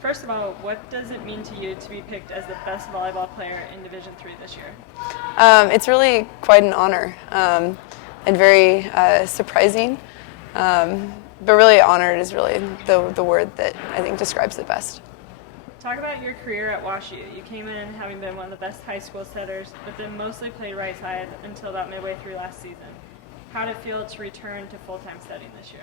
First of all, what does it mean to you to be picked as the best volleyball player in Division III this year? It's really quite an honor and very surprising, but really honored is really the word that I think describes it best. Talk about your career at WashU. You came in having been one of the best high school setters, but then mostly played right side until about midway through last season. How did it feel to return to full-time setting this year?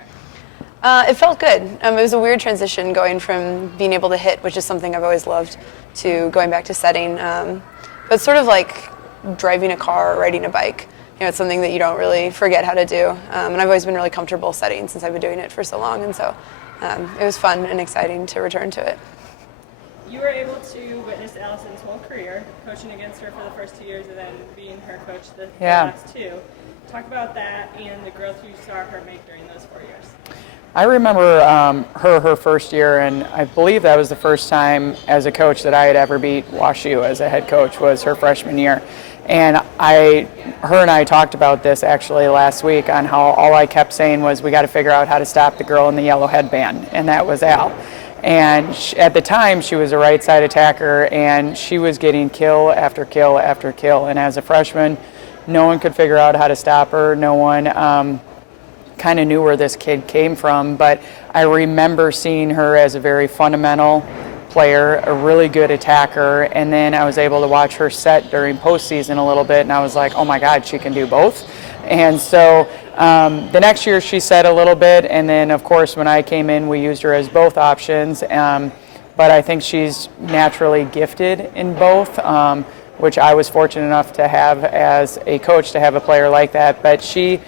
It felt good. It was a weird transition going from being able to hit, which is something I've always loved, to going back to setting. But it's sort of like driving a car or riding a bike. It's something that you don't really forget how to do. And I've always been really comfortable setting since I've been doing it for so long. And so it was fun and exciting to return to it. You were able to witness Allison's whole career, coaching against her for the first 2 years and then being her coach the last two. Talk about that and the growth you saw her make during those 4 years. I remember her first year, and I believe that was the first time as a coach that I had ever beat WashU as a head coach, was her freshman year. And her and I talked about this actually last week on how all I kept saying was we got to figure out how to stop the girl in the yellow headband, and that was Al. And at the time, she was a right side attacker, and she was getting kill after kill after kill. And as a freshman, no one could figure out how to stop her. No one kind of knew where this kid came from, but I remember seeing her as a very fundamental player, a really good attacker, and then I was able to watch her set during postseason a little bit, and I was like, oh my God, she can do both. And so the next year she set a little bit, and then of course when I came in we used her as both options, but I think she's naturally gifted in both, which I was fortunate enough to have as a coach, to have a player like that. But she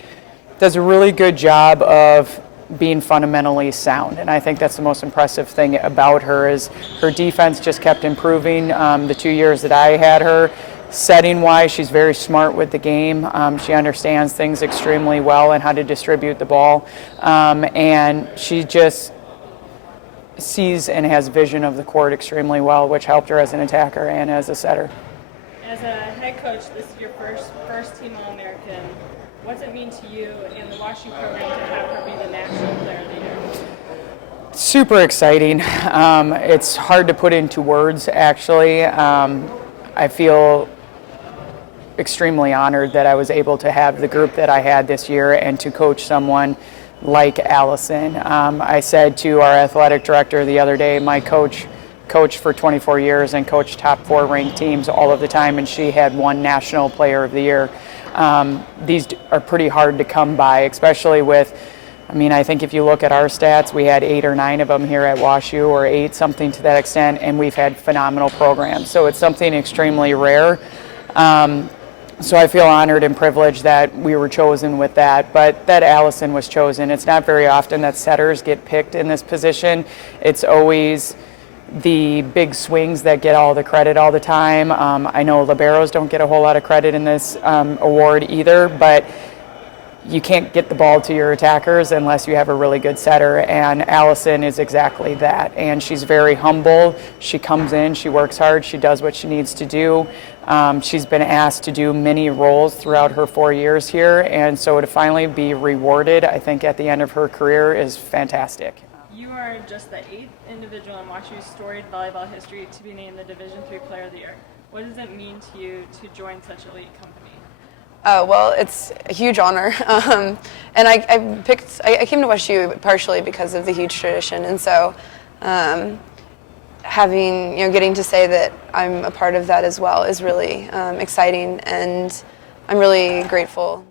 does a really good job of being fundamentally sound, and I think that's the most impressive thing about her is her defense just kept improving the 2 years that I had her. Setting-wise, she's very smart with the game. She understands things extremely well and how to distribute the ball, and she just sees and has vision of the court extremely well, which helped her as an attacker and as a setter. As a head coach, this is your first team All-American. What's it mean to you and the WashU program to have her be the National Player of the Year? Super exciting. It's hard to put into words, actually. I feel extremely honored that I was able to have the group that I had this year and to coach someone like Allison. I said to our athletic director the other day, my coach coached for 24 years and coached top 4 ranked teams all of the time, and she had won National Player of the Year. These are pretty hard to come by, especially with, I think if you look at our stats, we had 8 or 9 of them here at WashU, or 8, something to that extent, and we've had phenomenal programs. So it's something extremely rare. So I feel honored and privileged that we were chosen with that, but that Allison was chosen. It's not very often that setters get picked in this position. It's always the big swings that get all the credit all the time. I know liberos don't get a whole lot of credit in this award either, but you can't get the ball to your attackers unless you have a really good setter, and Allison is exactly that. And she's very humble. She comes in, she works hard, she does what she needs to do. She's been asked to do many roles throughout her 4 years here, and so to finally be rewarded, I think, at the end of her career is fantastic. You are just the 8th individual in WashU's storied volleyball history to be named the Division III Player of the Year. What does it mean to you to join such elite company? Well, it's a huge honor, and I came to WashU partially because of the huge tradition, and so getting to say that I'm a part of that as well is really exciting, and I'm really grateful